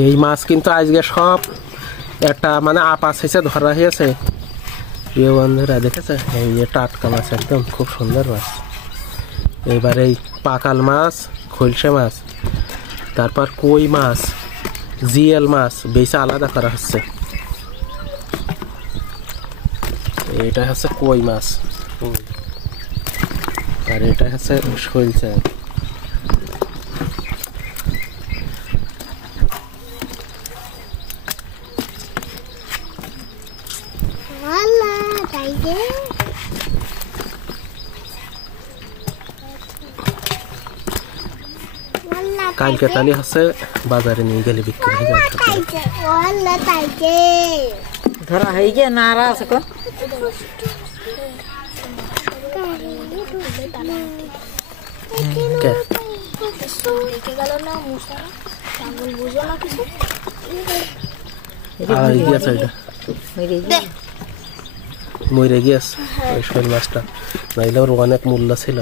এই মাছ কিন্তু আজকে সব একটা মানে আপাস হয়েছে, ধরা হয়েছে। প্রিয় বন্ধুরা দেখেছে, এই যে টাটকা মাছ, একদম খুব সুন্দর মাছ। এবার এই পাকাল মাছ, খলসে মাছ, তারপর কই মাছ, জিএল মাছ বেশি আলাদা করা হচ্ছে। এটা হচ্ছে কই মাছ, আর এটা হচ্ছে খলসে। কালকে তালি হচ্ছে বাজারে নিয়ে গেলে বিক্রি হয়ে যাবে। ধরা হয়ে গিয়ে নাড়া আছে কোন মরে গিয়েছে ওই শোল মাছটা, নাইলে ওর অনেক মূল্য ছিল।